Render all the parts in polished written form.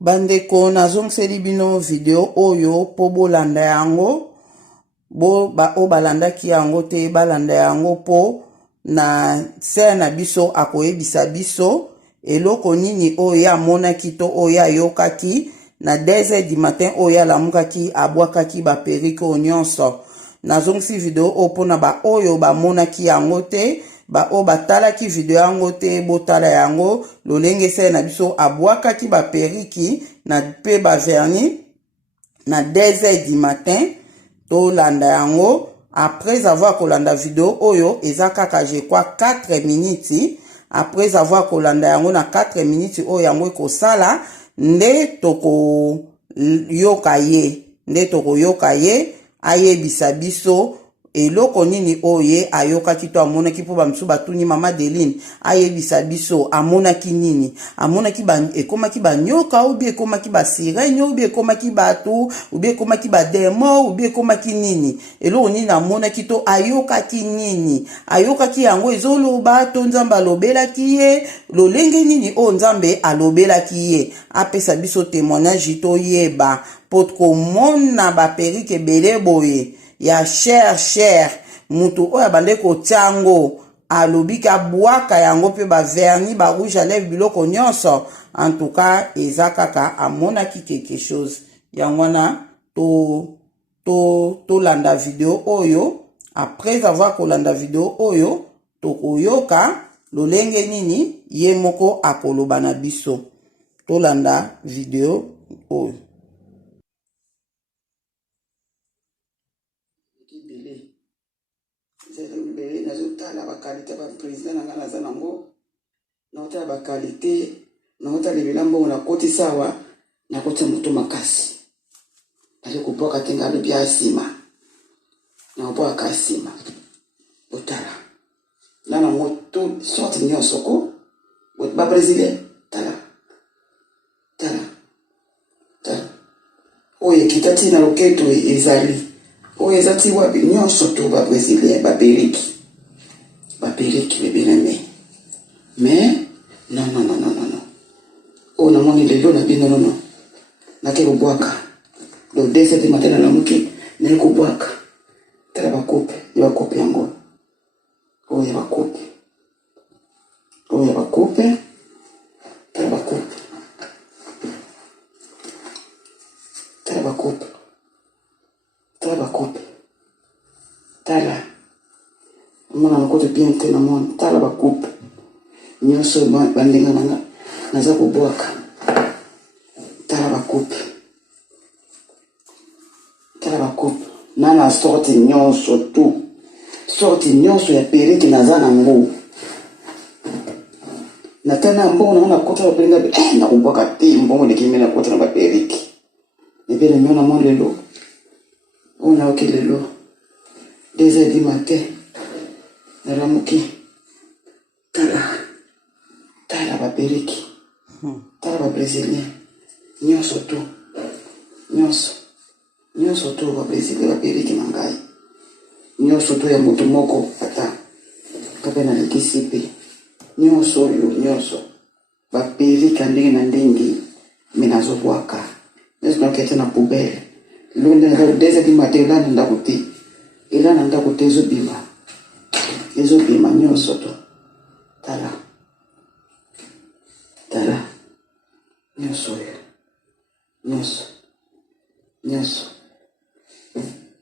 Bandeko nazongiseli bino video oyo po bolanda yango o balandaki yango te balanda yango po na ser na biso akoyebisa biso eloko nini oyo amonaki to oyo ayokaki na 2h du matin oyo alamukaki abwakaki baperike oyo nyonso. Nazongisi video oyo mpona oyo bamonaki yango te o batalaki video yango te botala yango lolenge ser na biso abwakaki baperiki na pe vernis na 2h du matin to landa yango. Après avoir kolanda video oyo eza kaka je crois 4 minutes. Après avoir kolanda yango na 4 minutes oyo yango ekosala nde toko yoka ye ayebisa biso eloko nini oye ayokaki to amonaki po bamisu batuni mama Deline ayebisa biso amonaki nini, amonaki ekomaki banyoka ou bien ekomaki basirene ou bien ekomaki batu ou bien ekomaki bademo ou bien ekomaki nini, eloko nini amonaki to ayokaki nini, ayokaki yango ezoloba to nzambe alobelaki ye lolenge nini o nzambe alobelaki ye apesa biso témoignage to yeba potko mona baperike ebele boye ya cher mutu oya bande ko tiango alobika bwaka yango pe vernis rouge à lèvres biloko nyonso. En tout cas eza kaka amonaki quelque chose yangwana to landa video oyo. Après avoir kolanda video oyo tokoyoka lolenge nini ye moko akoloba na biso. To landa video oyo. La qualité de président na nango nota ba qualité nota le bilambo na koti sawa na koti muto makasi ali kupoka tenga lo bia sima na opo akasima otala na moto sorte nyonso ko ba brésilien tala oye kitati na loketo ezali oye zati wapi nyonso to ba brésilien ba periki bébé. Mais non. Oh non, mon il na bino non. Na ke boaka. Le 2h du matin na muki ne ko boaka. Tala ba coupe yango. Oh ya ba coupe. Tala ba coupe. Mwana nakote bien te na mwana tala ba coupe nyonso bandenga nanga naza kobwaka tala ba coupe nana sorti nyonso ya periki naza nango natana mbongo na kota ba pelinga na kubwaka te mbongo nekimena kota na ba periki ebele mwana mwana lelo ona okelelo 2h du matin naramuki tala ba periki tala ba brésilien nyonso to ba brésilien ba periki mangai nyonso to ya moto moko ata kape na likisipe nyonso ba periki ndenge na ndenge minazo bwaka nezo na kete na poubelle londe na 2h du matin la ndakuti ela na ndakuti ezobima nyonso to tala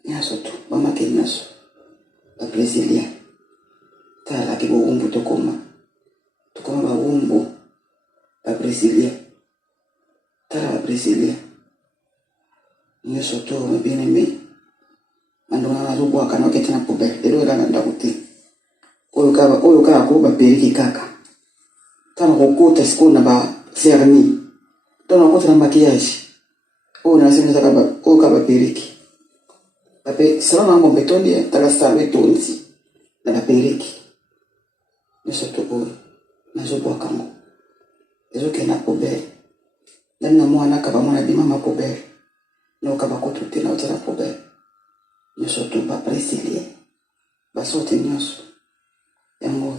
nyonso to bamake nyonso ba brésilien tala ki boumbu tokoma baumbu ba brésilien tala ba brésilien nyonso to bien aimé mandona nazobwaka na okete na poubelle elo ela na ndakuti oyo kaka ko ba periki kaka tana kokota siko na ba vernis tana kokota na maquillage oyo na sema saka oyo ka ba periki salon ngo betondi tala salon etonzi na ba periki nyonso to oyo nazobwaka ngo ezoke na poubelle ndani na mwana ka ba mwana bima ma poubelle no ka ba kotote na otala poubelle nyonso to ba brésilien basorti nyonso yango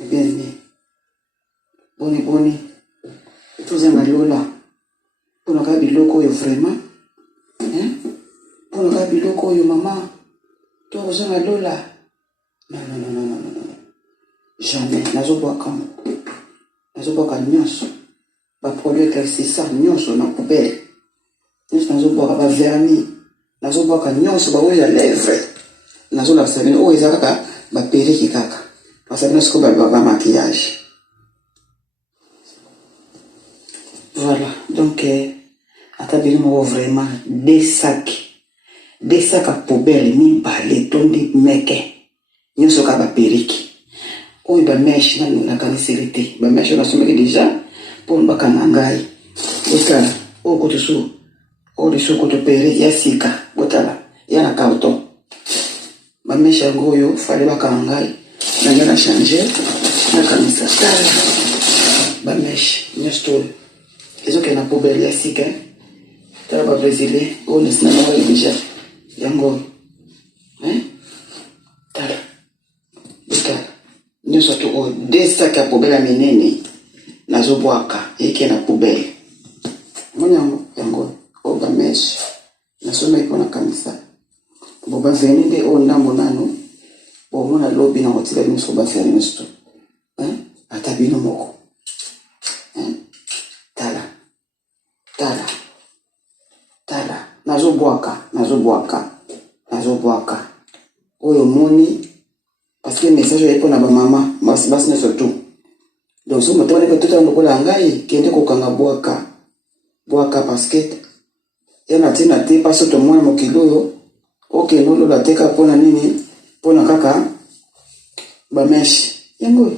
bien boni tozanga lola vraiment pour nga biloko oyo mama to ozanga lola non jamais nazobwaka nyonso baproduit éclaircissant nyonso na poubelle nyonso nazobwaka bavernis nazobwaka nyonso baoyo ya lèvre nazolakisa bino oyo eza kaka baperiki kaka basa bino siko bamaquillage. Voilà, donc ata bino moko vraiment des sacs à poubelle mibale tondi meke nyonso kaka baperiki oyo bameshe nakaniseli te bameshe nasomeki déjà mpo bakanga ngai botala oyo kotosu oyo lisu kotopere ya sika botala ya na carton bameshe yango oyo fale bakanga ngai nanga na changer nakanisa tala bameshe nyonso toyo ezokende na poubelle ya sika tala babrésilien oyo nesinanawayo déjà yango tala botala nyonso to oyo des sacs ya poubelle ya minene nazobwaka eke na poubelle moni yango oyo bameshe nasomeki mpo na kanisa bo baveni nde oyo ndambo nano bomona lobi na kotika bino soko bafere nyonso to ata bino moko tala nazobwaka oyo moni parce que message oyo mpona bamama basi nyonso tu donc so moto wana totala lokola ngai kende kokanga bwaka parce que yana tina te paso tomona mokili oyo okende olola teka mpona nini mpona kaka bameshe yango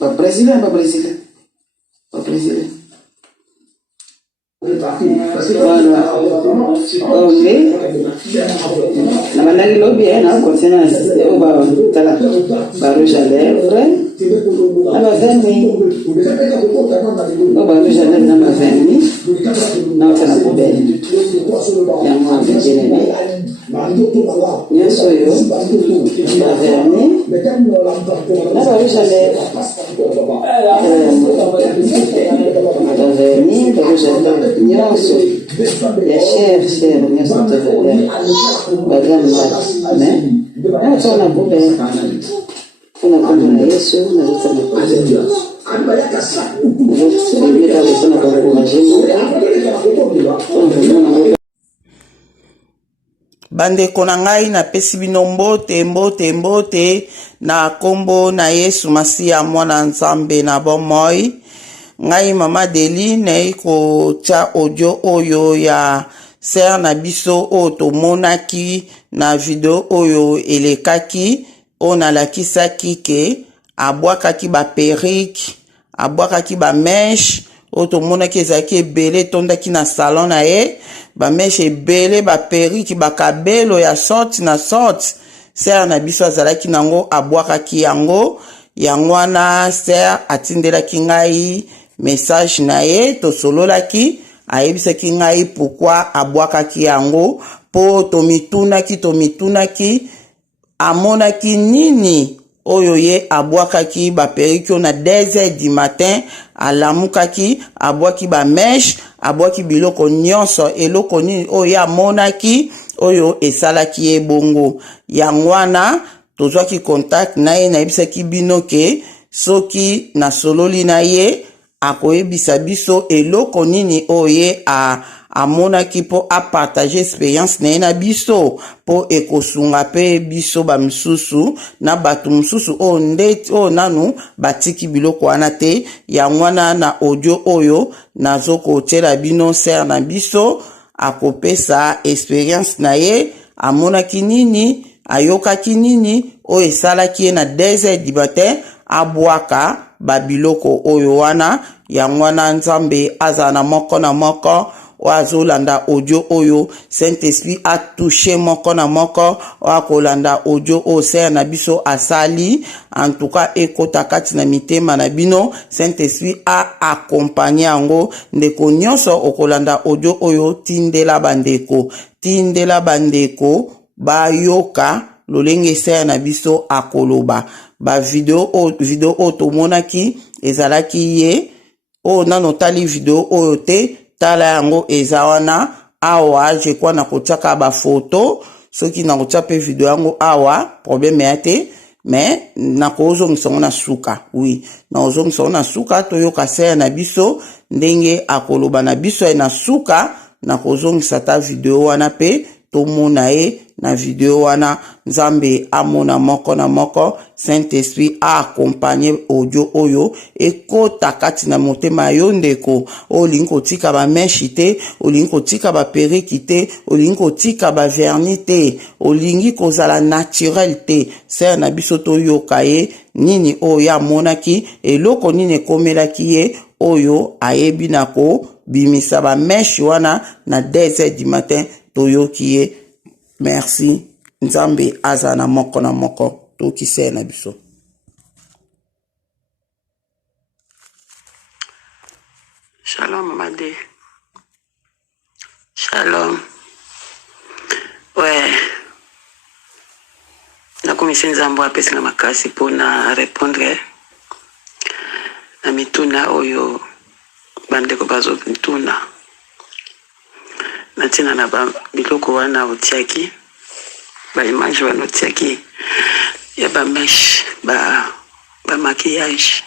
babrésilien na bandaki lobi na continue oyo batala barouge à lèvre na baverni oyo barouge à lèvre na baverni na otala poubelle yango avengenene nyonso oyo baverni na barouge à lèvre baverni barouge à lèvre nyonso ya cher nyonso tovelere bagambati natona poubelle mpona kombo na yesu nazotana poubelle nazobeta kosana koencourage bandeko na ngai napesi bino mbote na kombo na yesu masiya mwana nzambe na bomoi ngai mama Deli nayi kotia audio oyo ya ser na biso oyo tomonaki na video oyo elekaki oyo nalakisaki ke abwakaki baperike abwakaki bameshe oyo tomonaki ezalaki ebele etondaki na salon na ye bameshe ebele baperike bakabelo ya sorti na sorti ser na biso azalaki nango abwakaki yango wana ser atindelaki ngai message na ye tosololaki ayebisaki ngai pourquoi abwakaki yango po tomitunaki amonaki nini oyo ye abwakaki baperiki na 2h du matin alamukaki abwaki bameshe abwaki biloko nyonso eloko nini oyo amonaki oyo esalaki ye bongo yango wana tozwaki contact na ye nayebisaki bino ke soki nasololi na ye akoyebisa biso eloko nini oye amonaki po apartage experience na ye na biso po ekosunga pe biso bamisusu na bato mususu oyo nanu batiki biloko wana te yango wana na audio oyo nazokotiela bino ser na biso akopesa experience na ye amonaki nini ayokaki nini oyo esalaki ye na 2h du matin abwaka babiloko oyo wana yango wana nzambe azala na moko na moko oyo azolanda audio oyo Saint-Esprit atouche moko na moko oyo akolanda audio oyo ser na biso asali en tout cas ekota kati na mitema na bino Saint-Esprit accompagne yango ndeko nyonso okolanda audio oyo tindela bandeko bayoka lolenge ser na biso akoloba ba video oyo tomonaki ezalaki ye o nano tali video oyo te tala yango eza wana awa je kwa na kotiaka ba photo soki na kotia pe video yango awa problème ya te mais na kozongisa ngo na suka oui na ozongisa ngo na suka toyoka se na biso ndenge akoloba na biso na suka na kozongisa ta video wana pe tomona ye na video wana nzambe amona moko na moko Saint-Esprit a accompagné audio oyo ekota kati na motema yo ndeko olingi kotika ba meshi te olingi kotika ba periki te olingi kotika ba vernis te olingi kozala naturel te ser na biso toyoka ye nini oyo amonaki eloko nini ekomelaki ye oyo ayebi na ko bimisa ba meshi wana na 2h du matin toyoki ye. Merci. Nzambe azana moko na moko tokise na biso. Shalom Mamade. Shalom. Ouais. Na komisi nzambo apesi na makasi pona répondre na mituna oyo bandeko bazo mituna. Natina na biloko wana otiaki ba image wana otiaki ya ba mesh ba maquillage.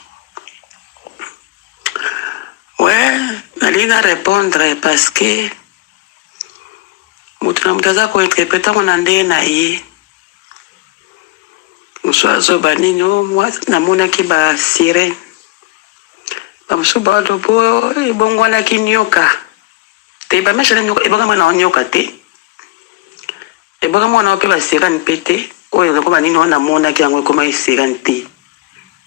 Ouais, nalina répondre parce que mutu na mutaza ko interpréter mon ande na ye muswazo banino moi namona ki ba sirène ba musuba do bo bongwana kinyoka te ba mesha nyoka eboka mwana nyoka te eboka mwana ope ba sirène pete oyo ko banino na mona ki yango koma sirène te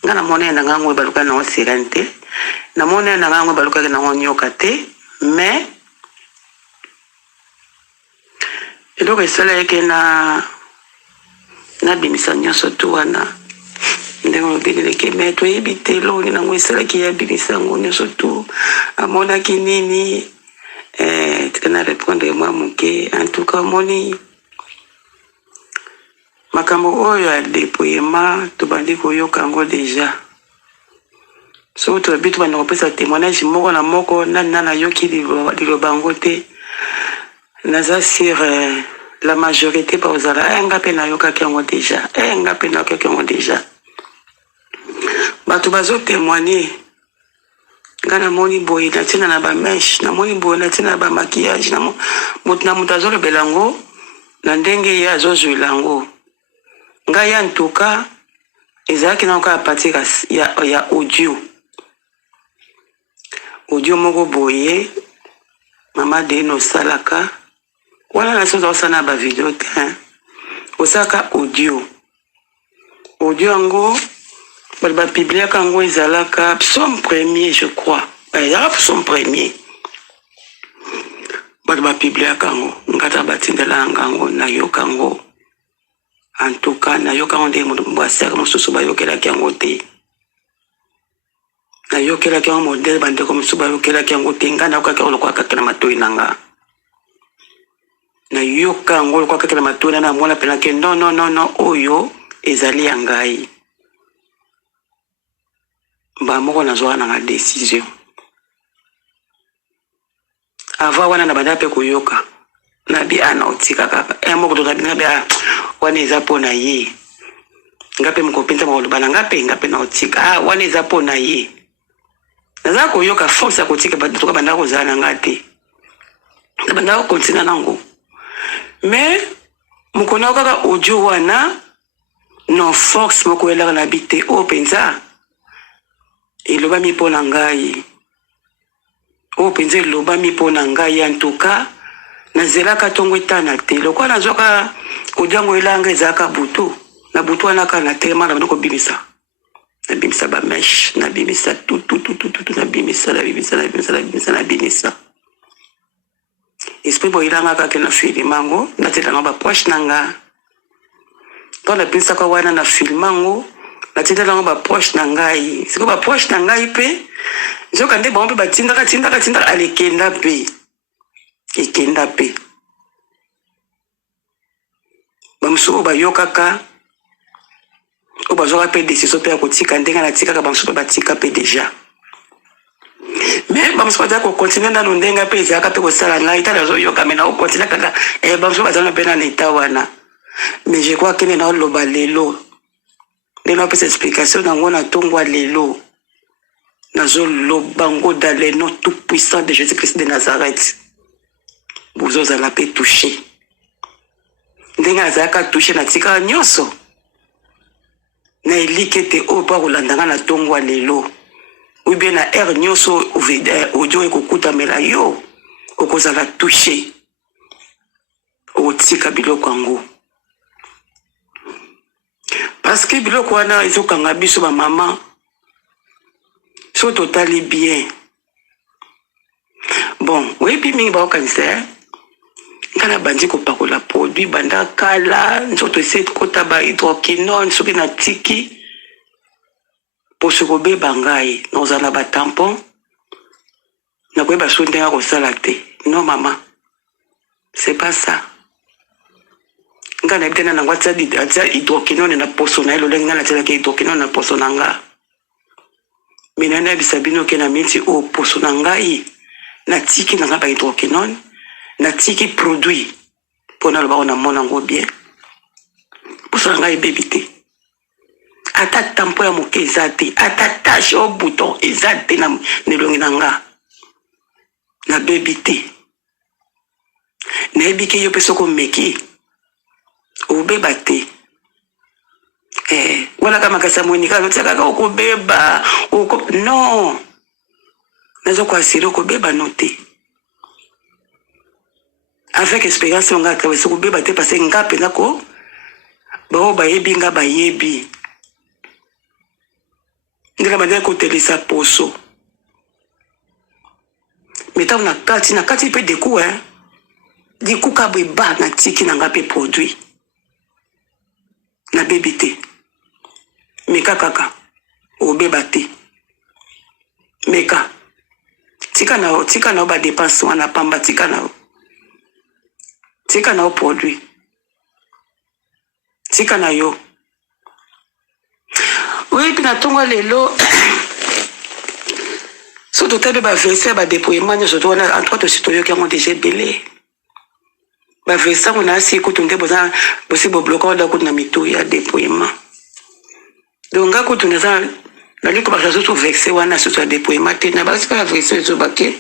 ngana mona na ngangwe baluka na sirène te na mona na ngangwe baluka na nyoka te mais eloko esala yake na bimisa nyonso tu wana ndenge obeleleke me toyebi te eloko nango esalaki ya bimisa yango nyonso tu amonaki nini tika na répondre mwa moke en tout cas omoni makambo oyo ya déploiement tobandi koyoka yango déjà so toyebi tobandi kopesa témoignage moko na moko nani nayoki liloba yango te naza sur la majorité pa ozala nga pe nayokaki yango déjà nga pe nayokaki yango déjà bato bazo témoigner nga namoni boye natina na ba mesh namoni boye natina na ba maquillage moto na moto azolobela yango na ndenge ye azozwela yango nga ya ntuka ezalaki na oka partir ya audio moko boye mama de no salaka wana na soza osana ba video te osaka audio yango ba publier kango ezalaka psaume premier je crois ya psaume premier ba publier kango ngata batindela ngango na yokango en tout cas na yokango de mo asaka mosusu ba yokela kango te na yokela kango modèle bande comme mosusu ba yokela kango te ngana okaka lokwa kakela matoi nanga na yoka ngolo kwa kakela matoi na mwana pena ke non oyo ezali ya ngai ba moko na zoa na décision avant wana na banda pe koyoka na bi ana otika kaka moko to na bi wana eza pona ye ngape mkopinta mo bana ngape na otika wana eza pona ye naza koyoka force ya kotika bato ka banda ko zana ngate na banda ko continue nango mais mukona kaka audio wana no force moko elaka na bite o penza iloba mi pona ngai o penza iloba mi pona ngai en tout cas na zelaka tongo etana te lokwa na zoka audio elanga ezaka butu na butu wana kana telema na ko bimisa na bimisa ba mesh na bimisa tout na bimisa esprit bo ilanga kaka na filmango na tela ba poche nanga to na pinsa kwa wana na filmango na tela ba poche ngai siko ba poche ngai pe joka nde ba mpe batinda alekenda pe ekenda pe bamsuko ba yokaka o bazoka pe décision pe ya kotika ndenga na tika ka bamsuko batika pe déjà mais bamosusu baza kocontinue nano ndenge mpe ezalaka mpe kosala ngai tala azoyoka me naokontinue kaka bamosusu bazana mpe na leta wana. Mais je crois kende naoloba lelo nde naopesa explication nango na ntongo ya lelo nazoloba ngo dans le nom tout puissant de Jésus-Christ de Nazareth bozozala mpe touché ndenge azalaka touché na tikaka nyonso na eliki ete oyo mpo akolandanga na ntongo ya lelo ou bien na aire nyonso audio ekokutamela yo okozala touché okotika biloko yango parce que biloko wana ezokanga biso bamama so totali bien bon oyebi mingi baokanisa ngana bandi kopakola produit banda kala nzoto ese kota ba hydroquinone soki na tiki poso kobeba ngai nozala batampon nakoyeba so ndenge akosala te. Non mama, c'est pas ça. Nga na ebitena nango atia hydroquinone na poso na ye lolenge nga natielaki hydroquinone na poso na nga mina nayebisa bino ke na minti oyo poso na ngai natiki na nga ba hydroquinone natiki produit mpo naloba oyo namona yango bien poso na ngai ebebi te ata tampo ya moke eza te ata tache o bouton eza te na elongi na nga nabebi te nayebi ke yo mpe soko meki obeba te wala kama kasa mwenika lotiaka ka okobeba non nazo ko asiri okobeba no te avec expérience nga ka soko beba te parce que nga pena ko bao bayebi nga bayebi ndela bande ko telisa poso meta na kati pe de coup di kuka beba na tiki na nga pe produit na bebi te meka kaka obeba te meka tika na ba dépense wana pamba tika na produit tika na yo oui pina tonga lelo so totabe ba verser ba déploiement nyonso to wana en trois to sitoyo ki ngo déjà belé ba verser on a assez écoute ndé boza possible bloquer da ko na mito ya déploiement donc nga ko tunaza nali ko ba réseau to vexé wana so to déploiement te na ba ska verser so baké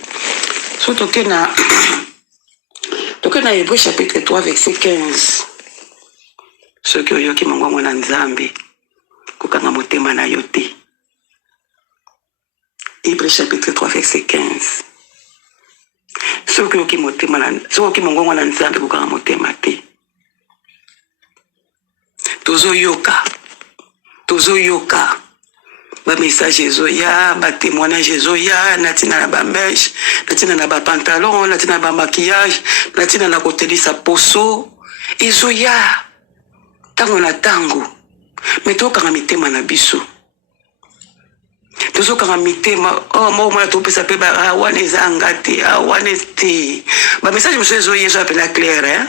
so to ke na Hébreux chapitre 3 verset 15 ce que yo ki mongo na nzambe ko kanga motema na yo te. Hébreux chapitre 3 verset 15 ce que yo ki motema na so ki mongo na nzambe ko kanga motema te. Tozo yoka ba message ezoya ba témoignage ezoya natina na ba mèche natina na ba pantalon natina na ba maquillage natina na kotelisa poso ezoya tango na tango mais tokanga mitema na biso tozokanga mitema mo mona topesa pe ba wana eza ngate wana te ba message mosusu ezoya ezo apena clair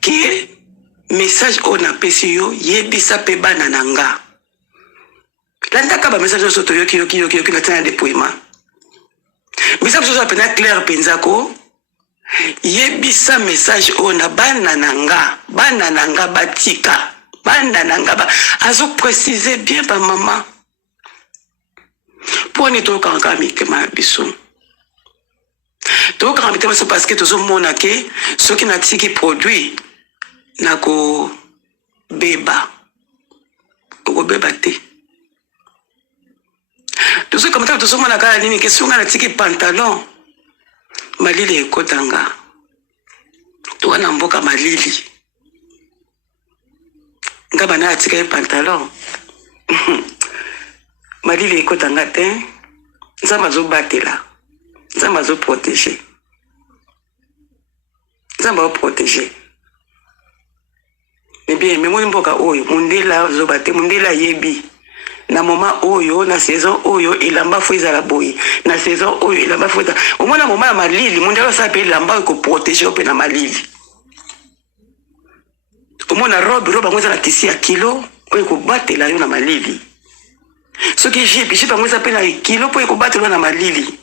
ki message on apesi yo yebisa pe bana nanga landa ba message so to yoki na tena déploiement message so apena clair penzako yebisa message on a bana nanga batika bana nanga ba azo préciser bien ba maman pour ni to kanka mitema biso to kanka mitema so parce que tozo mona ke ce qui na tiki produit nako beba te tout ce comme ça tout ce monde a quand même question na tiki pantalon malili ekotanga to wana mboka malili ngaba na tiki pantalon malili ekotanga te nzamba zo batela nzamba zo protéger nzamba zo protéger. Mais bien, mais moi mboka oyo mundela zo bate mundela yebi na moment oyo na saison oyo ilamba fo ezala boyi na saison oyo ilamba fo au moins na moment ya malili mundela sa pe ilamba ko protéger pe na malili au moins na robe ngweza na tisi ya kilo oyo ko batela yo na malili ce qui j'ai bango sa pe na kilo po ko batela na malili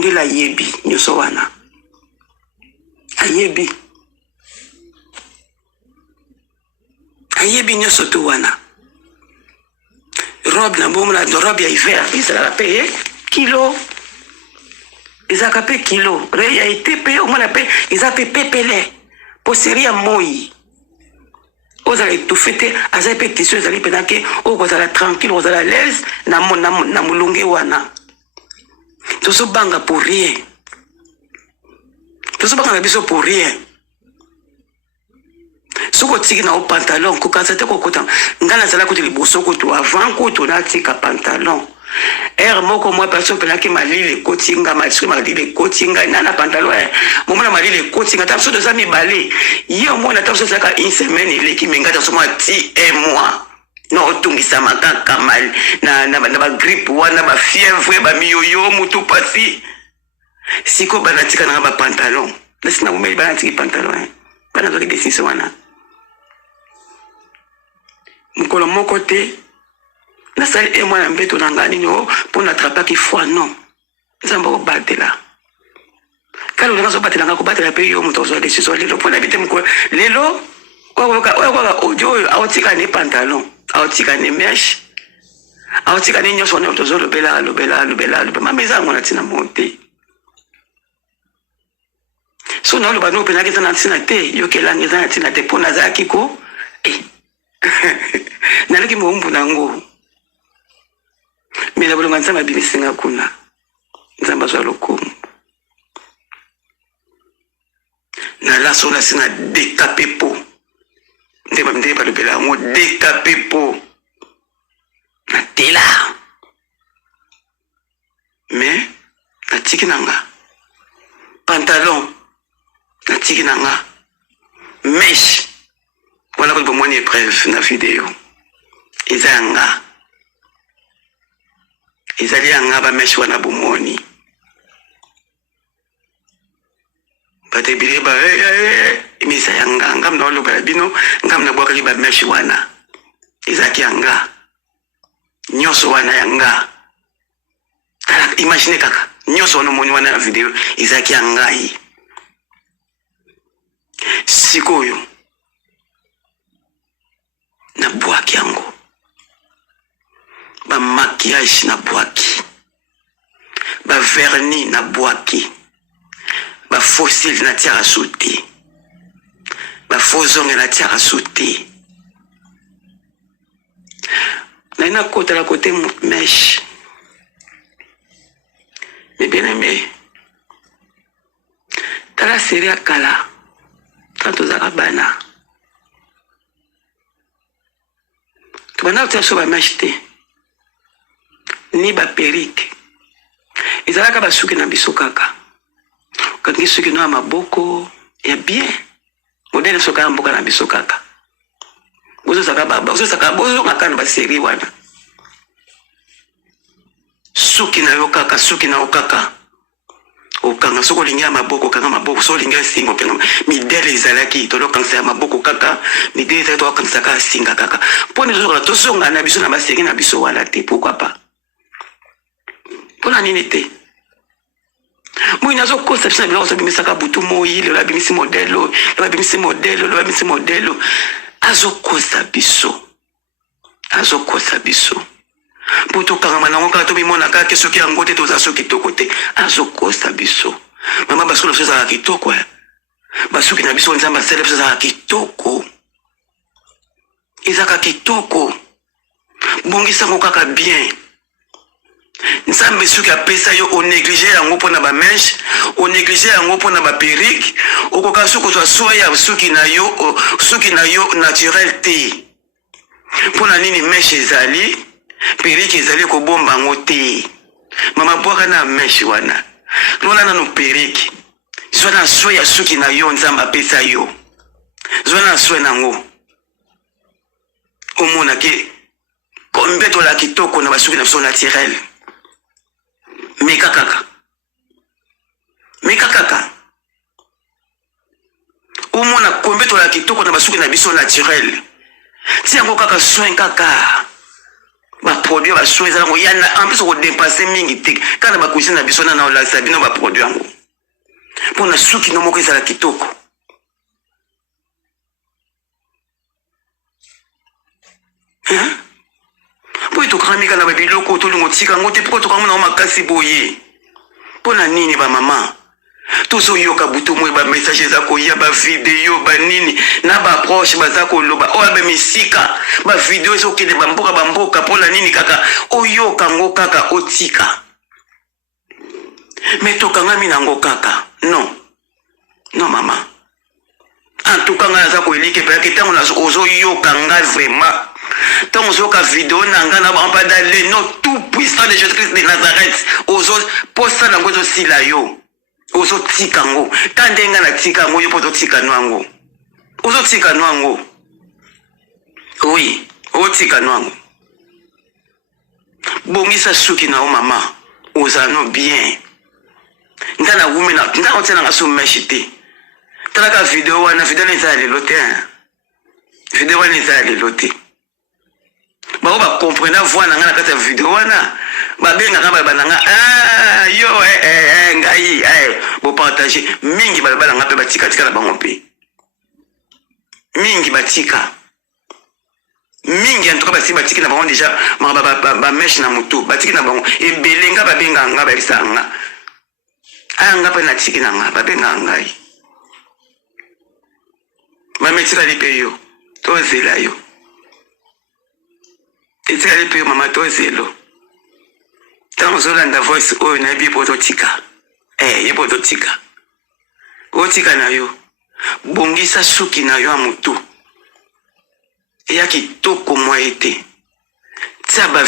mondela yebi nyoso wana ayebi nyoso to wana robe na bomo na robe ya hiver ezalaka pe kilo ezalaka pe kilo re ya ete pe omona pe eza pe pepele po seri ya moi ozala étouffé te aza pe tissu ezali pena ke okozala tranquille ozala à l'aise na molonge wana tozobanga pour rien tozobanga na biso pour rien soko tiki na o pantalon kokanisa te kokota nga nazala kuti liboso kutu avant kutu natika pantalon ere moko mwa person penaki malili ekotinga matri malili ekotinga nana pantalon momona malili ekotinga ta biso toza mibale ye omona ta biso tozalaka une semaine eleki menga ta biso mwa ti un mois na otungisa kaka mal na bagrippe wana bafièvre bamiyoyo mutu pasi siko banatika nanga bapantalon nasina bomeli banatiki pantalon banazwaki desisi wana mokolo moko te nasali mwana mbeto na nga nini mpo natrapaki foi non nzambe obatela kala olinga ozobatela kobatela mpe yo moto ozwa desizio lelo mpo nayebi te mokolo lelo oyokoka audio oyo aotika ne pantalon aotika ne meshe aotika ne nyonso wana tozolobela mama eza yango na ntina mo te so naoloba no mpenaki eza na ntina te yokelanga eza na ntina te mpo nazalaki ko naleki mowumbu nango mela bolonga nzambe abimisinga kuna nzambe azwa lokumu nalaso nasi na dekape po nde balobela yango dekape po natela me natiki nanga pantalon natiki nanga meshe wana kolipa mwani épreuve na video eza yanga ezali yanga bameshe wana bomoni batebile emisa yanga ngam na olobela bino ngam na bwakaki bameshe wana ezalaki yanga nyonso wana yanga tala imagine kaka nyonso wana omoni wana na video ezalaki yangai sikoyo na bwaki yango ba maquillage na bwaki ba vernis na bwaki ba fossile na tiara sauté ba fozonge na tiara sauté na ina kota la côté mèche mais bien aimé tala série à kala quand aux arabana tu vas n'avoir sur ba mèche te ni ba perike ezalaka basuki na biso kaka kangi suki no maboko ya bien modele soka mboka na biso kaka bozo saka baba bozo saka bozo ngakana ba série wana suki na yo kaka okanga soko linga maboko kanga maboko so linga singo penga midele ezalaki to lokangisa ya maboko kaka midele ezalaki to okangisa ka singa kaka poni to songa na biso na ba série na biso wana te pourquoi pas pona nini te moi nazo conception bila oso bimisaka butu moi le labimisi modelo azo kosa biso butu kanga manango ka to bimona ka keso ki angote to za soki to kote azo kosa biso mama basolo seza kitoko basuki na biso nzamba sele seza kitoko izaka kitoko bongisa ngokaka bien nzambe suki apesa yo o négligé yango pona ba mèche o négligé yango pona ba perruque okoka suko to soya suki na yo naturel te pona nini mèche ezali perruque ezali ko bomba ngo te mama bwaka na mèche wana lona na no perruque zwana soya suki na yo nzamba apesa yo zwana soya nango omona ke kombeto la kitoko na basuki na biso naturel Meka kaka umona kombeto la kitoko na basuki na biso naturel ti yango kaka soin kaka ba produit ba soins za ngo yana en plus ko dépasser mingi tik kana ba kuisina biso na la sabino ba produit ngo pona suki no moko ezala kitoko po ito kramika na ba biloko to lingo tika ngo te po to kamona makasi boye pona nini ba mama tozo yoka butu mwe ba message za ko ya ba video ba nini na ba approche ba za ko loba o ba misika ba video zo kende ba mboka pona nini kaka o yoka ngo kaka otika metoka ngami na ngo kaka non mama en tout cas nga za ko elike pe ke tango na ozo yoka nga vraiment tango zo ka video na nga na ba pas d'aller non tout puissant de Jésus-Christ de Nazareth ozo posta na ngo zo sila yo ozo tika ngo tandenga na tika ngo yo poto tika nwango ozo tika nwango oui o tika nwango bongisa suki na o mama ozano bien ndana wumena ndana otena ngaso meshite talaka video wana video ni za lelote video wana ni za lelote ba ba comprendre voix na ngana kata video wana ba benga ngaba bananga yo ngai bo partager mingi ba bala ngape batika tika na bango pe mingi batika mingi en tout cas basi batika na bango déjà ba mesh na mutu batika na bango e belenga ba benga ngaba bisanga anga pa na tiki na nga ba benga ngai mama tika lipe yo to zela yo tika lipe yo mama to zelo tango zolanda voice oyo na bi pototika yepototika otika na yo bongisa suki na yo amutu ya kitoko mwa ete tia ba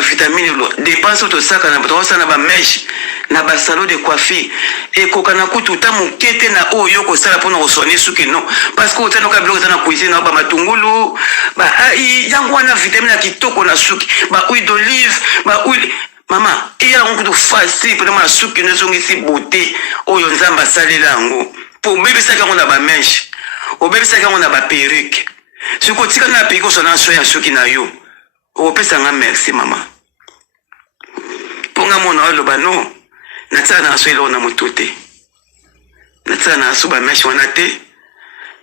vitamine lo dépense to saka na botosa na ba mesh na ba salon de coiffure e kokana kutu tamu kete na oyo ko sala pona osone suki no parce que otano ka biloko na cuisine na ba matungulu ba yango wana vitamine kitoko na suki ba huile d'olive ba huile mama iya ngo facile pour na suki no zongi si beauté oyo nzamba salela ngo pour bébé saka ngo na ba mesh o bébé saka ngo na ba perruque suko tika na piko sona so ya suki na yo o pesa nga merci mama ponga mona alo bano na tsana aswelo na mutute na tsana asuba mesh wana te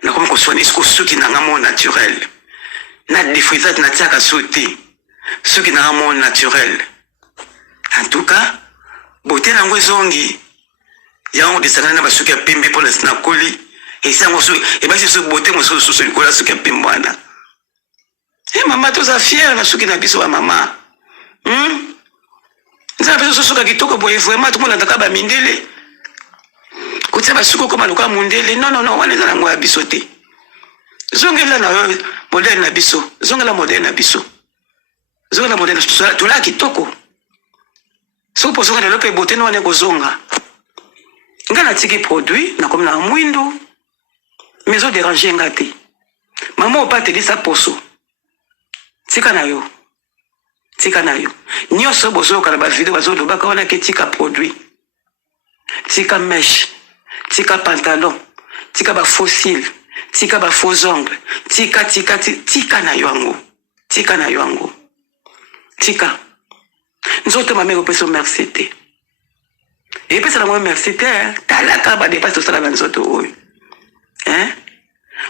na comme ko soigner suki na ngamo naturel na défrisate na tsaka sauté suki na ngamo naturel en tout cas beauté na ngo zongi yango desana na basuki ya pembe pour na koli et ça ngo suki e basi suki beauté mo suki kola suki ya pembe wana mama toza fière na suki na biso wa mama nza biso suka kitoko boye vraiment tout le monde ataka ba mindele kutia ba suko koma loka mundele non wana za ngo ya biso te zongela na modèle na biso zongela modèle na biso zongela modèle to la kitoko so po zonga lope beauté no wana ko zonga ngana tiki produit na comme na mwindo maison déranger ngate maman o pas te dire ça poso tika na yo nyoso bozo kala ba video bazo loba ka wana ke tika produit tika mesh tika pantalon tika ba fossile tika ba faux ongles tika na yo ango tika nzoto mamego peso merci te e pesa na mo merci te talaka ba dépasse to sala na nzoto oyo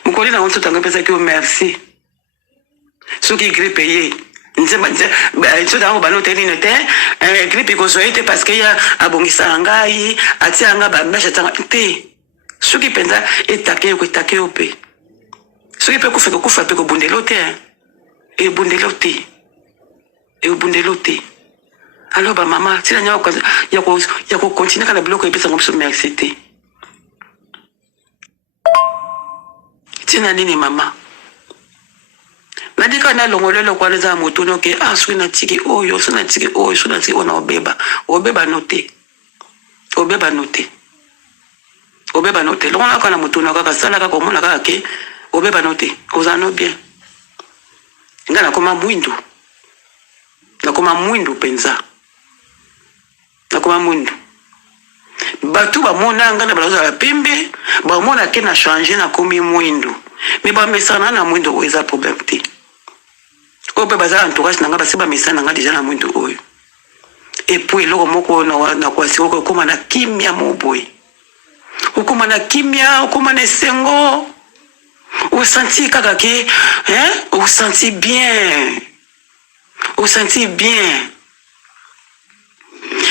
mukoli na nzoto tanga pesa ki o merci soki grippe ye nzema nzo dango bano te nino te grippe ko so ite parce que ya abongisa ngai atia nga ba mesha tanga te soki penza etake ko pe soki pe kufa pe ko bundelo te e bundelo te alors ba mama tila nya ko ya ko continuer kana biloko epesa ngomso merci te tina nini mama nadika na longolelo kwa leza motono ke suna tiki oyo ona obeba note longona kana motono kaka sala kaka komona kaka ke obeba note ozano bien ngana koma mwindu penza nakoma mwindu batu bamona ngana balaza la pembe bamona ke na changer na komi mwindu mais ba mesana na mwindu eza problème te Ope baza entourage nanga basi ba message nanga déjà na mwindu oyo. Et puis loko moko na kwasi oko koma na kimia moboy. Okoma na kimia, okoma na sengo. Ou senti kaka ke, hein? Ou senti bien. Ou senti bien.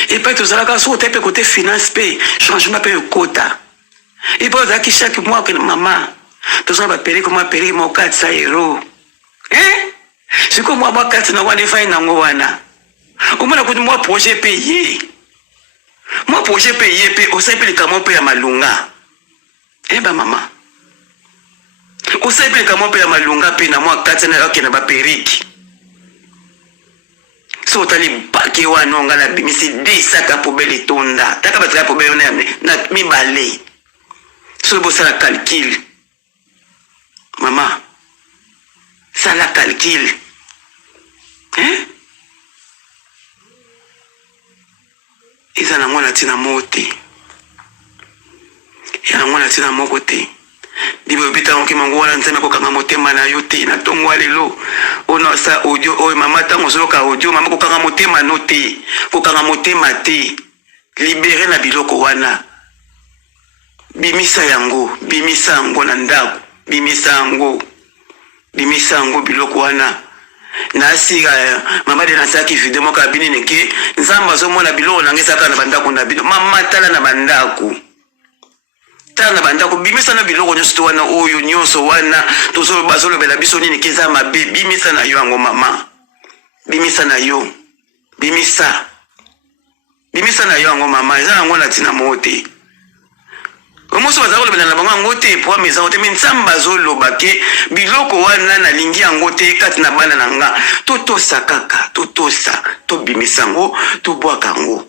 Et puis tout ça là sur tes côté finance paye, changement paye quota. Et puis ça qui chaque mois que maman, tout ça va payer comment payer mon 400 €. Hein? C'est comme moi 4 na wana fa na ngwana. Comment la coup moi projet payé. Moi projet payé paye au simple comment payer malunga. Eh ben maman. Au simple comment payer malunga paye na moi 4 na ok na ba periki. So tali baki wana ngala bimisi disaka pobele tonda taka bataka pobele na mi balé so bo sala calcul maman sala calcul hein izana ngona tina mote ya ngona tina mokote Bibo bita onki mango wala nseme ko kanga motema na yote na tongo lelo ono sa audio o mama tango soloka audio mama ko kanga motema note ko kanga motema te libéré na biloko wana bimisa yango na ndako bimisa yango biloko wana na siga mama de na saki video mo ka bini neke nzamba zo mona biloko nangesa kana bandako na bino mama tala na bandako tana bandako bimisa na biloko nyonso wana oyo nyonso wana tozo bazolo bela biso nini keza mabe bimisa na yo yango mama bimisa na yo bimisa na yo yango mama eza yango na tina mote omoso bazalo bela na bango ngote po meza ote minsamba zolo bake biloko wana na lingi yango te kati na bana nanga totosa kaka totosa to bimisa ngo to bwaka ngo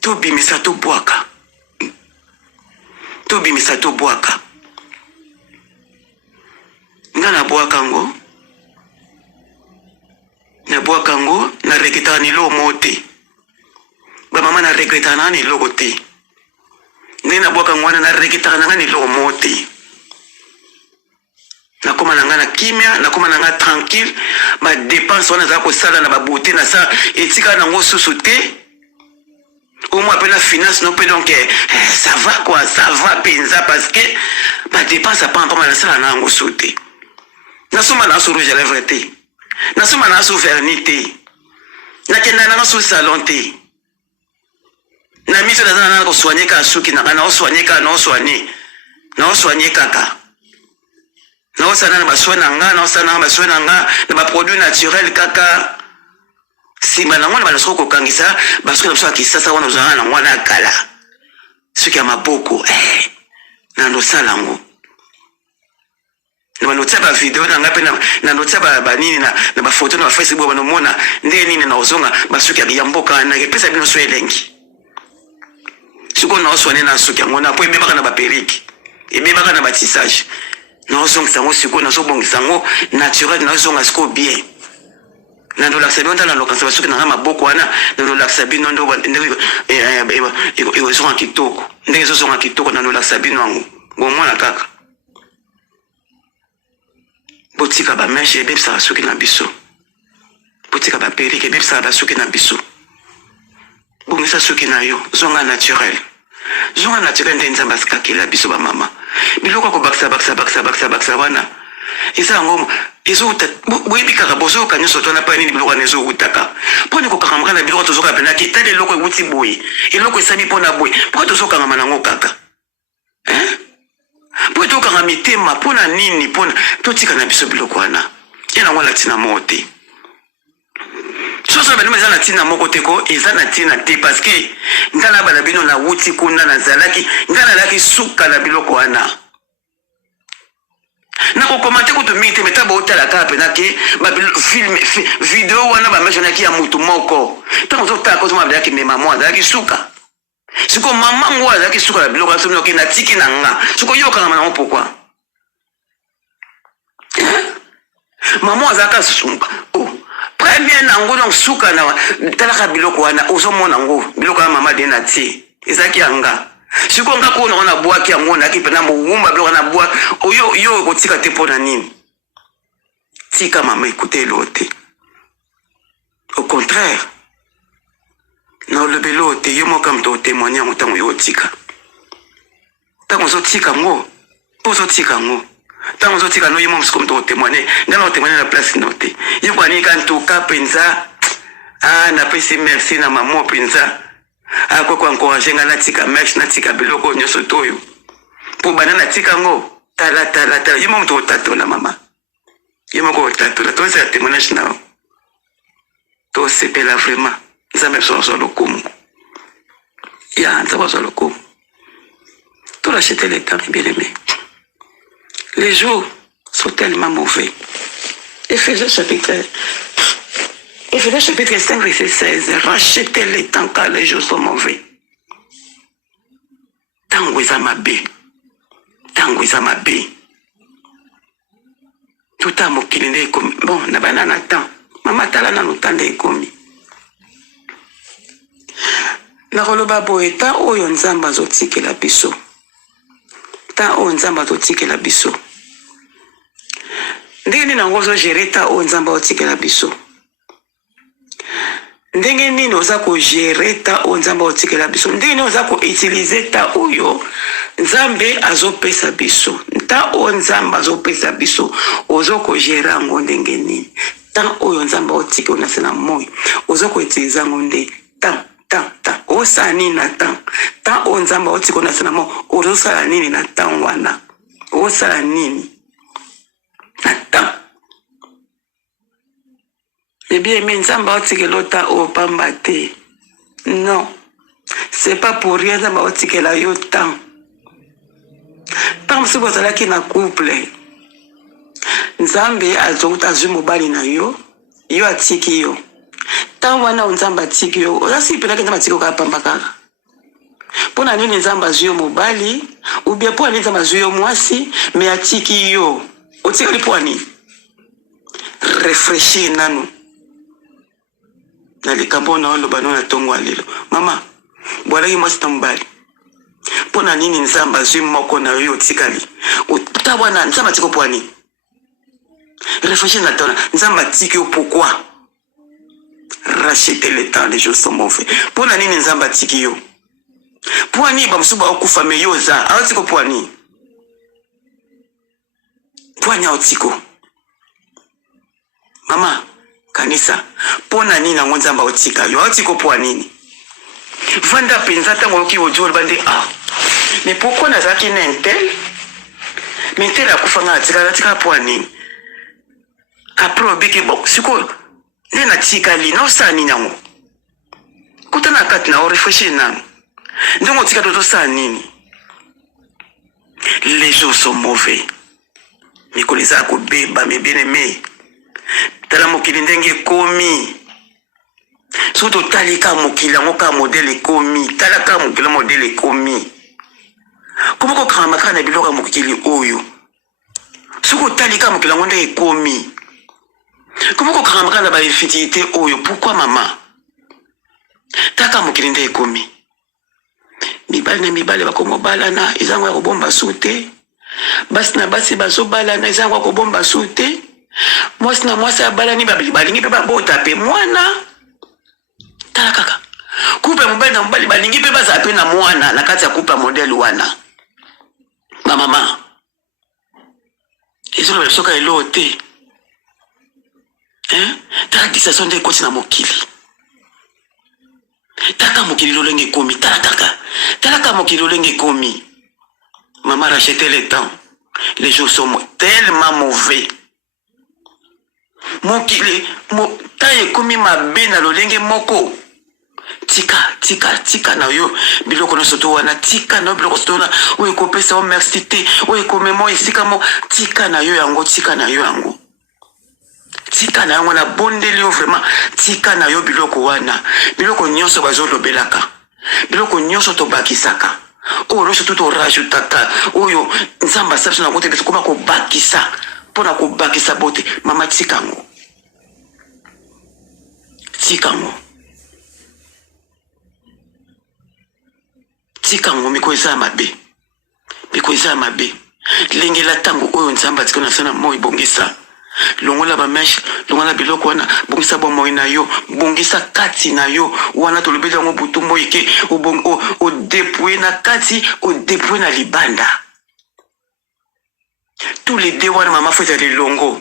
to bimisa to bwaka to bimisa to bwaka nga na bwaka ngo na reketa ni lo mote ba mama na regreta na ni lo te ni na bwaka ngwana na reketa na ni lo mote na koma na nga na kimia na koma na nga tranquille ma dépense wana za ko sala na ba beauté na sa etika na ngo susu te. Au moins après la finance non peut donc ça va quoi, ça va penza parce que ma dépense pas encore mal ça na ngo sauter na soma na so rouge à lèvres te na soma na so vernité na kenda na so salon te na miso na ko soigner ka suki na soigner kaka na osana na basona nga na ba produit naturel kaka si manangwana banaso ko kangisa baso na so akisasa wana uzana na ngwana kala suki ya maboko na ndo salango na notsa ba video na ngape na notsa ba nini na ba photo na Facebook bano mona nde nini na ozonga basuki ya mboka na kepesa bino so elengi suko na oswane na suki ngona po ebebaka na ba periki ebebaka na ba tissage na ozonga sango suko na so bongisa ngo naturel na ozonga siko bien na ndo laksa bino na lokansa basuki na maboko wana ndo laksa bino ndo zonga kitoko ndenge zonga kitoko na ndo laksa bino ngo ngomona kaka botika ba meshe bebsa basuki na biso botika ba perike bebsa basuki na biso bongisa suki na yo zonga naturel nde nzamba skakela biso ba mama biloko ko baksa wana isa ngoma izo bwebika bozo kanyoso tona pa nini biloko nezo utaka poni ko kakamaka na biloko tozoka pena ki tale loko wuti boy eloko esabi pona boy poko tozoka ngama nango kaka po toka ngamitema pona nini pona totika na biso biloko wana ena ngwa latina mote soso bana meza na tina moko teko eza na tina te parce que ngana bana bino na wuti kuna na zalaki ngana laki suka na biloko wana na ko commenter ko to mite metaba otala ka pena ke ba film video wana ba machana ki ya mutu moko tango to ta ko to mabya ki mema mo azaki suka siko mama ngo azaki suka na biloko aso ke na tiki na nga siko yoka na mama pourquoi mama azaka suka premier na ngo donc suka na tala ka biloko wana ozo mona ngo biloko ya mama de na ti ezaki anga siko nga ko na bwaki yango na ki pena muumba biloko na bwa oyo yo kotika te pona nini tika mama écoutez l'autre. Au contraire, na le belote yo mo kam to témoigner en tant yo tika. Tant on tika ngo, poso tika ngo. Tant on tika no yo mo comme to témoigner, ngana témoigner la place noté. Yo kwa ni kan to ka penza. Ah na pesi merci na maman penza. Ah kwa encourager ngana tika merci na tika beloko nyoso toyo. Po banana tika ngo, tala yo mo to tato na mama. Yo mo ko tato la to c'est témoignage na. To sepela vraiment. Ça me sort sur le coup. Il y a un savoir sur le coup. Tout racheter les temps, bien aimé. Les jours sont tellement mauvais. Éphésiens chapitre 5, verset 16. Rachetez les temps car les jours sont mauvais. Tango izamabe. Tout à mokilinde comme bon, na banana temps. Maman talana no tande komi. Na koloba boye ta oyo nzamba zotikela biso. Ta oyo nzamba zotikela biso. Ndenge nini ngozo gérer ta oyo nzamba zotikela biso. Ndenge nini oza ko gérer ta oyo nzamba zotikela biso. Ndenge nini oza ko utiliser ta oyo nzambe azopesa biso. Ta oyo nzamba azopesa biso ozo ko gérer ngo ndenge nini. Ta oyo nzamba zotikela na sena moyo. Ozo ko utiliser ngo nde ta osa nini na tan o nzamba otiko na sana mo orosala nini na tan wana osala nini na tan bien mais nzamba otikelo ta o pamba te non c'est pas pour rien nzamba otikela yo tan tant si bozala ki na couple nzambe azwi mobali na yo atiki yo tant wana nzamba tiki yo oza pela ke nzamba tiki yo kapamba kaka pona nini nzamba zuyo mobali ou bien pona nini nzamba zuyo mwasi mais atiki yo otikali pona nini réfléchir nanu na likambo na oloba no na tongo alelo mama bwalaki mwasi ta mobali pona nini nzamba zuyo moko na yo otikali ta wana nzamba tiki yo pona nini réfléchir na tona nzamba tiki yo pourquoi racheter le temps, les jours sont mauvais. Pour la nini nzamba tiki yo. Pour ni bamsuba okufa me yoza. Aotiko pour ni. Pour ni aotiko. Mama, kanisa. Pour na nini na nzamba otika yo. Aotiko pour nini. Vanda penza tango ki ojo bande ah. Mais pourquoi nazaki na intel? Mais tel akufa nga tika pour nini. Après obiki bon, siko nena tikali na osani nango kutana kati na réfléchir nanu ndongo tika toto sa nini les jours sont mauvais mikolo eza kobeba me bien aimé tala mokili ndenge komi soto talika mokili yango ka modele komi tala ka mokili modele komi komo ko kramaka na biloko mokili oyo soko talika mokili yango ndenge komi. Comment on crame quand la fertilité oyo pourquoi maman taka mokili nde ekomi mibali na mibali bakomo balana ezango ya kobomba sute basi na basi bazo balana ezango ya kobomba sute mwasi na mwasi abalani balingi pe babota pe mwana tala kaka couple mobali na mobali balingi pe baza pe na mwana na kati ya couple modèle wana mama ezolo le soka elote tala disation nde ekoti na mokili taka mokili lolenge ekomi talaka mokili lolenge ekomi maman rachetez le temps les jours sont tellement mauvais mokili ta ekomi mabe na lolenge moko tika na yo biloko na soto wana tika na biloko soto wana oyo kopesa o merci te oyo komemo esika mo tika na yo yango tika na yango na bondeli yo vraiment tika na yo biloko wana biloko nyonso bazolobelaka biloko nyonso tobakisaka oyo nyonso to rajutaka oyo nzamba sabiso na kote koma kobakisa mpona kobakisa bote mama tikango miko eza mabe lengela tango oyo nzamba tika na sana mo ibongisa longola ba mesh longola biloko wana bongisa bomoi na yo bongisa kati na yo wana tolobeli yango butumbo ike o dépouiller na kati o dépouiller na libanda tous les deux wana mama faut aller longo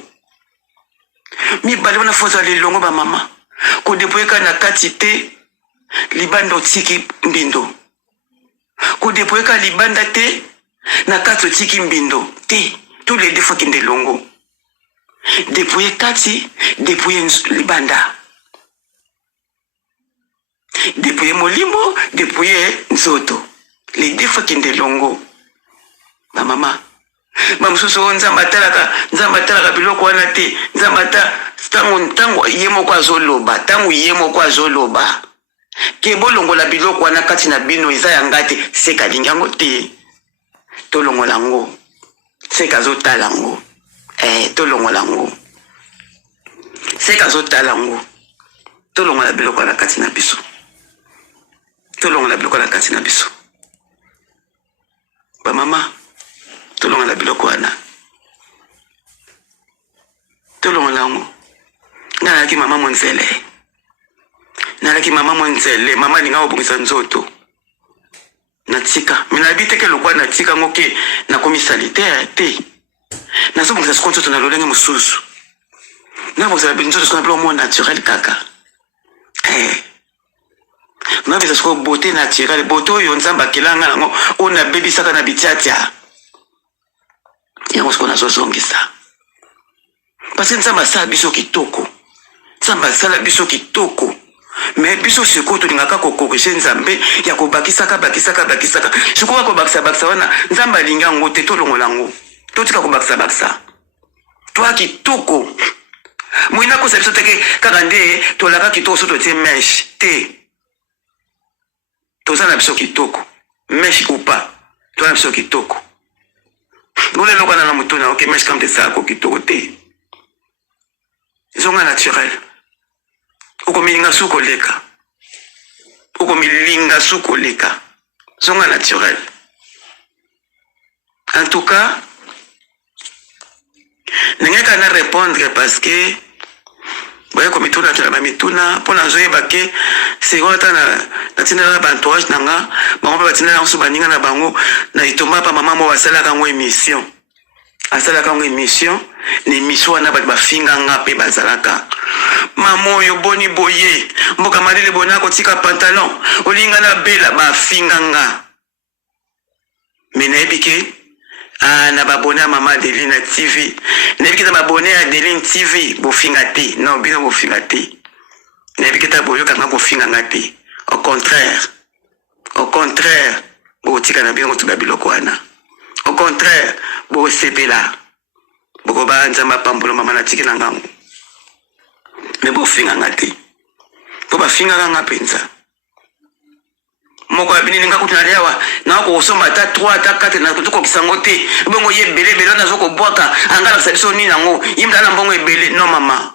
mi bali wana faut aller longo ba mama ko dépouiller ka na kati te libanda otiki mbindo ko dépouiller ka libanda te na kati otiki mbindo te tous les deux faut kinde longo dépouiller kati dépouiller libanda dépouiller molimbo dépouiller nzoto les deux fois kinde longo ba mama mamususu nzamba talaka biloko wana te nzamba tango yemo kwa zoloba tango yemo kwa zoloba ke bolongola biloko wana kati na bino eza yanga te seka lingango te tolongola ngo seka zotala ngo tolongola ngo seka zotala ngo tolongola biloko wana kati na biso tolongola biloko wana kati na biso ba mama tolongola biloko wana tolongola ngo nalaki mama monzele mama linga obongisa nzoto natika mina biteke lokwa natika ngo ke nakomi salitaire te nazobongisa siko nzoto na lolenge mosusu nabongisa nzoto siko na bilo mo naturel kaka nabongisa siko beauté naturelle beauté oyo nzambe akelanga nango oyo nabebisaka na bitiatia yango siko nazozongisa parce que nzambe asala biso kitoko nzambe asala biso kitoko mais biso siko tolingaka kokorige nzambe ya kobakisaka sikoka kobakisa wana nzambe alingi yango te tolongola ngo totika kobakisa toa kitoko moyina kosa biso teke kaka nde tolaka kitoko so totie meshe te toza na biso kitoko meshe upa toza na biso kitoko ngoleloko na moto na oke meshe kamte esala kitoko te zonga naturel okomilinga sukoleka zonga naturel en tout cas nengeka na répondre parce que boye ko mituna tuna ba mituna pona zoyeba ke segota na tina ba entourage nanga bango ba tina nso baninga na bango na itomba pa mama mo basala ka ngo émission asala ka ngo émission ne émission na ba finga nga pe bazalaka mamo yo boni boye mboka malile bona ko tika pantalon olinga na bela ba finga nga menebike na babone mama Adeline TV nebiki na babone Adeline TV bofinga te non bino bofinga te nebiki ta boyo kanga bofinga ngate au contraire bo tika na bino tuba biloko wana au contraire bo sepela bo ba nzamba pambulo mama na tiki na ngango mais bofinga ngate bo ba finga nga penza moko abini ninga kutina lewa na ko somba ta 3 ta 4 na kutuko kisango te bongo ye belé na zoko bwaka angala sabiso ni nango yimda na mbongo ebele no mama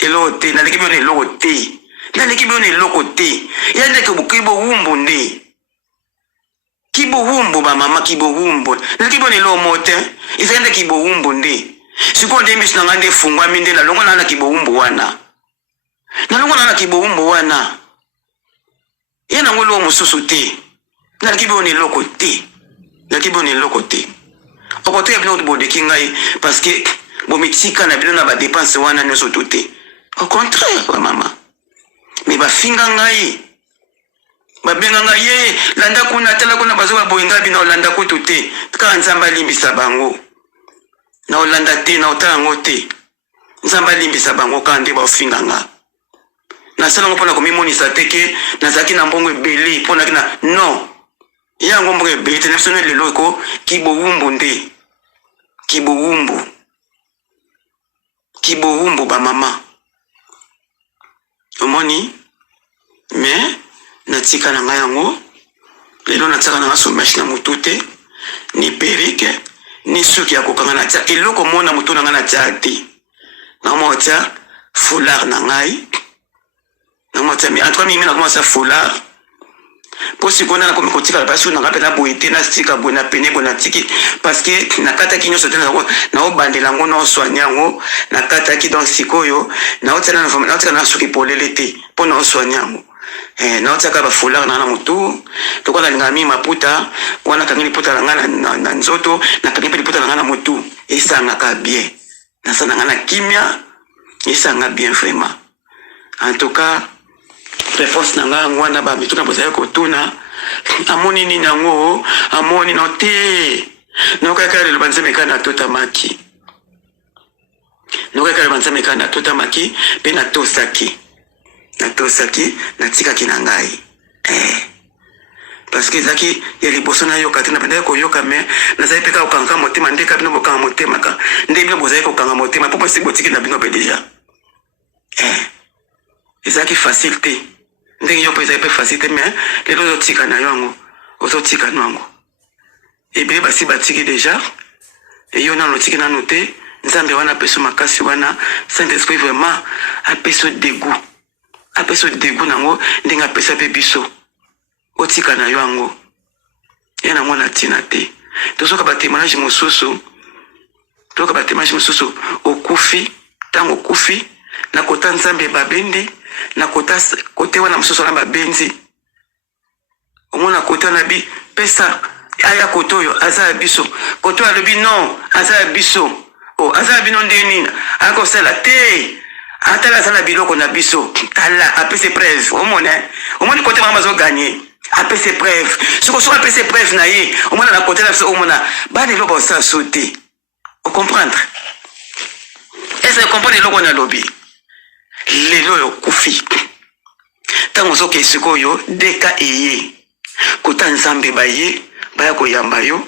elote na likibo ne lokote na likibo ne lokote yande ke bukibo wumbu nde kibo wumbu ba mama kibo wumbu na likibo ne lo mote izende kibo wumbu nde siko de misu na ngande fungwa minde na longo na kibo wumbu wana na longo na kibo wumbu wana yana ngolo mususu te na kibo ni loko te na kibo ni loko te okote bino bode kingai parce que bomitika na bino na ba dépense wana nyoso tote au contraire wa mama mais ba finga ngai ba benga ngai landa kuna tala kuna bazoba boinga bino landa ko tote ka nzamba limbisa bango na olanda te na otango te nzamba limbisa bango kande ba finga ngai na salongo pona komimonisa teke nazaki na mbongo ebele pona kina non yango mbongo ebele te nefso ne lelo ko kibo nde kibo wumbu ba mama omoni mais natika na ngai yango lelo natika na ngaso mesh na mutute ni perike ni suki ya kokanga na tia eloko mona mutu na ngai na tia te na mo tia foulard na ngai na mo tia mi en tout cas mi na commencer foulard po siko na komi kotika ba su na ngapela boite na stika bona pene bona tiki parce que na kata kinyo sote na obandela ngo na soigner ngo na kata ki dans sikoyo na otana na suki polelete po na soigner ngo na otaka ba foulard na mutu to kwa ngami maputa wana kangini puta na nzoto na kangini puta na mutu esanga ka bien na sana ngana kimia esanga bien vraiment en tout cas réponse nanga ngwana ba mituna boza ko tuna amoni ni nango amoni no te no kakare le banzeme kana tota maki no kakare banzeme kana tota maki pe na tosaki na tika kinangai parce que zaki ya liboso na yoka tena penda ko yoka me na sai peka okanga motema ndeka bino bokanga motema ka ndebino boza ko kanga motema popo sikotiki na bino pe déjà ezaki facilité ndenge yo pesa pe facilité mais les autres tika na yango ozo tika nango et bien basi batiki déjà et yo na lotiki na noté nzambe wana peso makasi wana Saint-Esprit vraiment a peso dégoût nango ndenge pesa pe biso otika na yango yana mwana tina te tozoka ba témoignage mosusu okufi tango okufi na kota nzambe babendi na kota kote wana mosusu na babenzi omona kota na bi pesa aya kotoyo aza biso koto alobi non aza biso aza bino ndeni ako sala te atala sana biloko na biso tala apese preuve omona kote mama zo gagner apese preuve siko apese preuve na ye omona na kote na biso omona bani lobo sa sauter o comprendre est-ce que comprendre loko na lobi lelo yo kufi tango soke sikoyo deka eye kota nzambe baye baya koyamba yo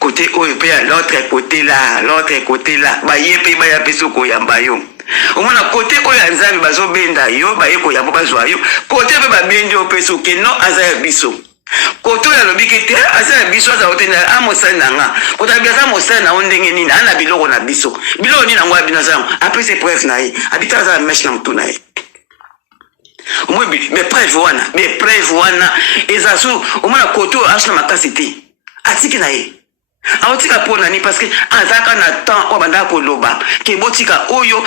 côté oyo pe ya l'autre côté là baye pe baya peso koyamba yo omona côté oyo ya nzambe bazo benda yo baye koyamba bazwa yo côté pe babendi yo peso ke no aza biso koto ya lobiki te aza biso aza otenda amosana nanga kota biasa mosana ondenge nini ana biloko na biso biloko nini ngwa bino zangu apese preuve na ye abita za mesh na mtu na ye omwe be preuve wana ezasu omona koto asna makasi te atiki na ye aotika pona ni parce que azaka na temps o banda ko loba ke botika oyo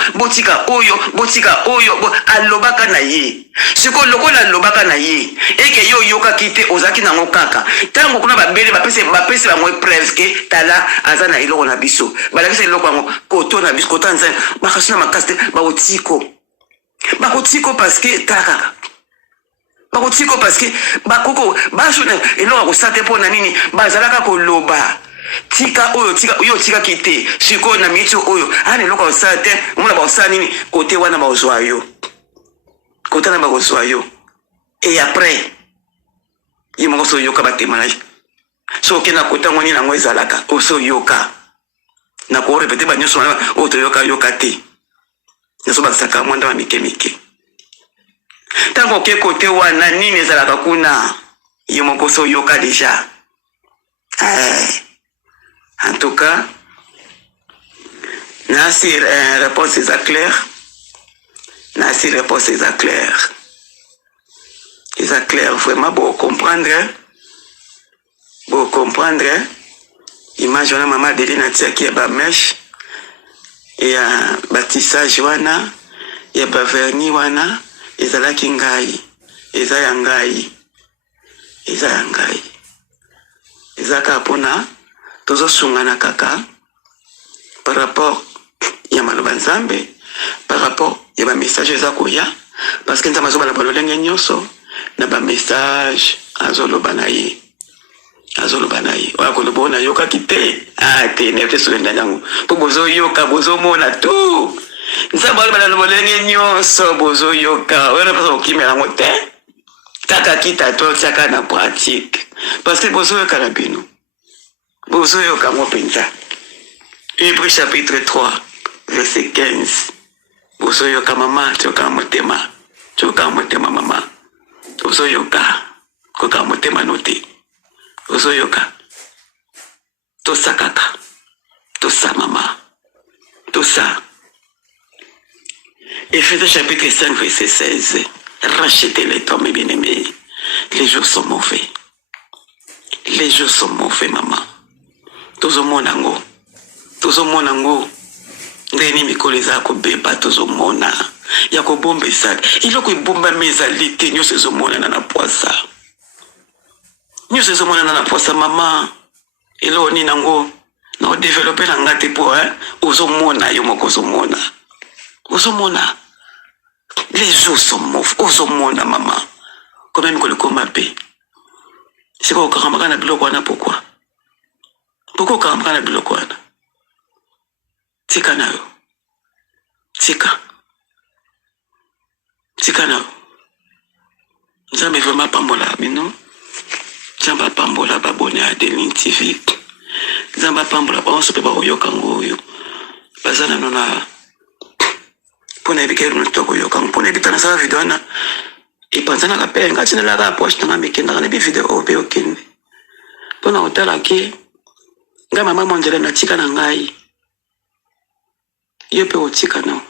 alobaka na ye siko lokola lobaka na ye eke yo yoka kite ozaki na ngokaka tango kuna babele bapese ba mo preuve ke tala azana iloko na biso balakisa iloko ngo koto na biso kotanza bakasina makaste bakotiko parce que taka bakotiko parce que bakoko bashona eloko ko sate pona nini bazalaka ko loba tika kite siko na micho oyo ani loko osate mona ba osani nini kote wana ba ozwayo kota na ba ozwayo et après yimo so yoka ba témoignage so kena kota ngoni na ngweza laka oso yoka na ko répéter ba nyoso na oto yoka te nyoso ba saka mwanda wa mike tango ke kote wana nini zalaka kuna yimo ko so yoka déjà en tout cas, Nasir réponse est claire. Nasir réponse est claire. C'est clair, vraiment pour comprendre. Imagine maman de l'inatia qui est ba mèche et bâtissage wana, et ba vernis wana, et zala kingai, et za yangai, et za kapona. Tozo sungana kaka par rapport ya maloba nzambe par rapport ya ba message za koya parce que nzambe azoba na balolenge nyonso na ba message azoloba na ye wako lobona yoka kite te ne te solenda nyango po bozo yoka bozo mona tu nzambe aloba na balolenge nyonso bozo yoka wena pasa okimela ngote taka kita to tsaka na pratique parce que bozo yoka na bino Bozoyo kamo penza. Hébreux chapitre 3, verset 15. Bozoyo kamama, choka motema mama. Bozoyo ka, koka motema note. Bozoyo ka. Tosa kaka. Tosa mama. Tosa. Éphésiens chapitre 5, verset 16. Rachetez les toi, mes bien-aimés. Les jours sont mauvais. Les jours sont mauvais, maman. Tozo monango. Ndeni mikolo za ko beba tozo mona. Ya ko bombe sa. Iloko ibomba mezali te nyo sezo mona na poisa. Nyo sezo mona na poisa mama. Ilo ni nango. Na développer na ngate po ozo mona yo moko zo mona. Ozo mona. Les jours sont mauvais. Ozo mona mama. Comme mikolo ko mabe. C'est quoi okaramba na biloko wana pourquoi? Pourquoi okaramba na biloko wana? Tika nayo. Tika nayo. Nzambe vraiment pambola bino. Nzambe pambola babone à Deline TV. Nzambe pambola ba onso pe ba oyoka ngoyo. Bazana nona. Pona ebikelo ntoko yoka mpona ebitana sa video na. E panzana ka pe ngati na la poste na mekenda na bi video obe okende. Pona otala ke nga mama monjele na tika na ngai. Yo pe otika no.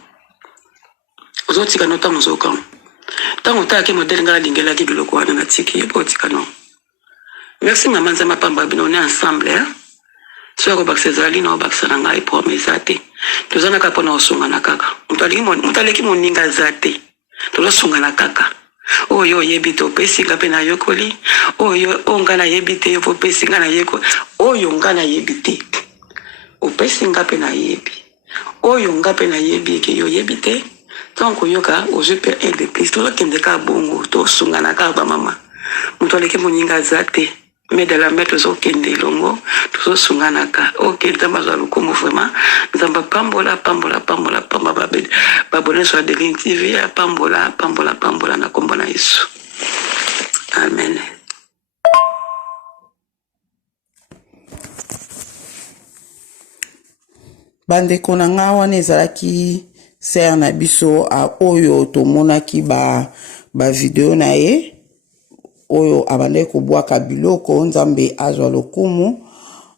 Ozo tika no tango zoka. Tango ta ke modele ngala lingela ki biloko wana na tiki yo pe otika no. Merci maman Nzambe pamba bino on est ensemble hein. So ko baksezali no baksana ngai promesa te. Tozana ka pona osunga na kaka. Mutaleki moninga zate. Tozo sunga na kaka. Oyo yebito pesi ngape na yokoli. Oyo ongana yebite yo pesi ngana yeko. Oyo ngana yebite. Opesi ngape na yebi. Oyo ngape na yebi ke yo yebite. Tanko yoka oje per un de plus. Tozo kendeka bongo to sunga na kaka mama. Mutaleki moninga zate. Mais de la mettre aux kende longo, tous sunganaka. Ok, Nzamba zalukumu vraiment. Nzamba pambola babone soit de TV, pambola na kombo na Yesu. Amen. Bandeko na nga wana ezalaki ser na biso a oyo tomonaki ba video na ye. Oyo abande kubwaka biloko Nzambe azwa lokumu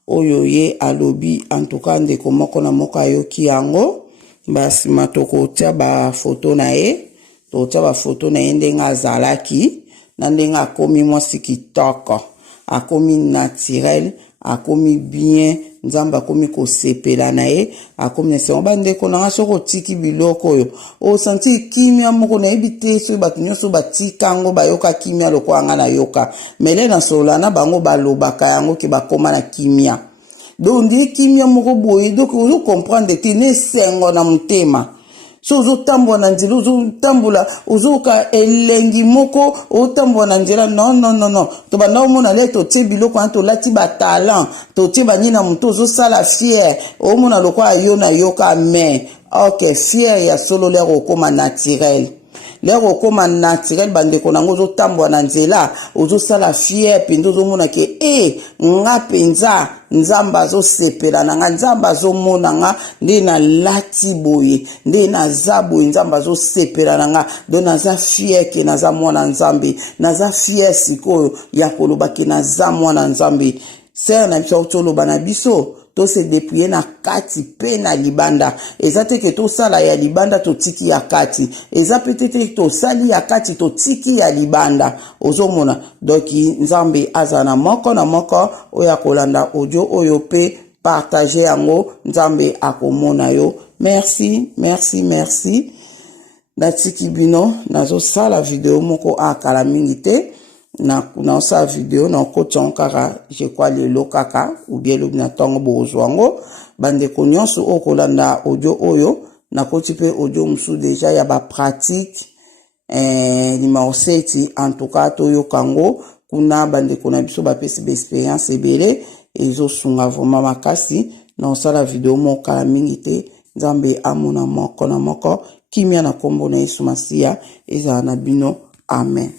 oyo ye alobi antuka ndeko moko na moko ayoki yango basi matoko tia ba foto na ye to tia ba foto na ye ndenga azalaki na ndenga akomi mwasi kitoko akomi naturel akomi bien Nzambe akomi kosepela na ye akomi nse bandeko na soko tiki biloko oyo o santi kimia moko na ebite so bato nyonso batika ngo bayoka kimia loko anga na yoka mele na solana bango balobaka yango ke bakoma na kimia donc ndi kimia moko boye donc ozo comprendre que ne sengo na mutema so ozo tambola na nzela ozo tambola ozoka elengi moko otambola na nzela non to banda omona le to tie biloko anto lati ba talent to tie banina muto ozo sala fier omona lokwa ayo na yoka mais ok fier ya solo le okoma naturel lero okoma naturel bandeko nango ozo tambola na nzela ozo sala fier pindo ozo mona ke nga penza Nzamba azo sepela na nga Nzamba azo mona nga nde na lati boye nde na zaboye Nzamba azo sepela na nga don naza fier ke naza mwana Nzambe naza fier sikoyo ya koloba ke naza mwana Nzambe ser na biso toloba na biso to se dépouiller na kati pe na libanda eza te ke to sala ya libanda to tiki ya kati eza peut-être to sali ya kati to tiki ya libanda ozomona donc Nzambe azana moko na moko oya kolanda audio oyo pe partager yango Nzambe akomona yo merci na tiki bino nazo sala video moko akala mingi te na sa video na koton kaka je crois lelo kaka ou bien le na tongo bozwango bande nyonso okolanda audio oyo na koti pe audio musu déjà ya ba pratique numéro 7 en tout cas to yokango kuna bande na biso ba pesi expérience ebele ezo sunga vraiment makasi na sala video moko kala mingi te Nzambe amona moko na moko kimia na kombo na Yesu Masia eza na bino amen.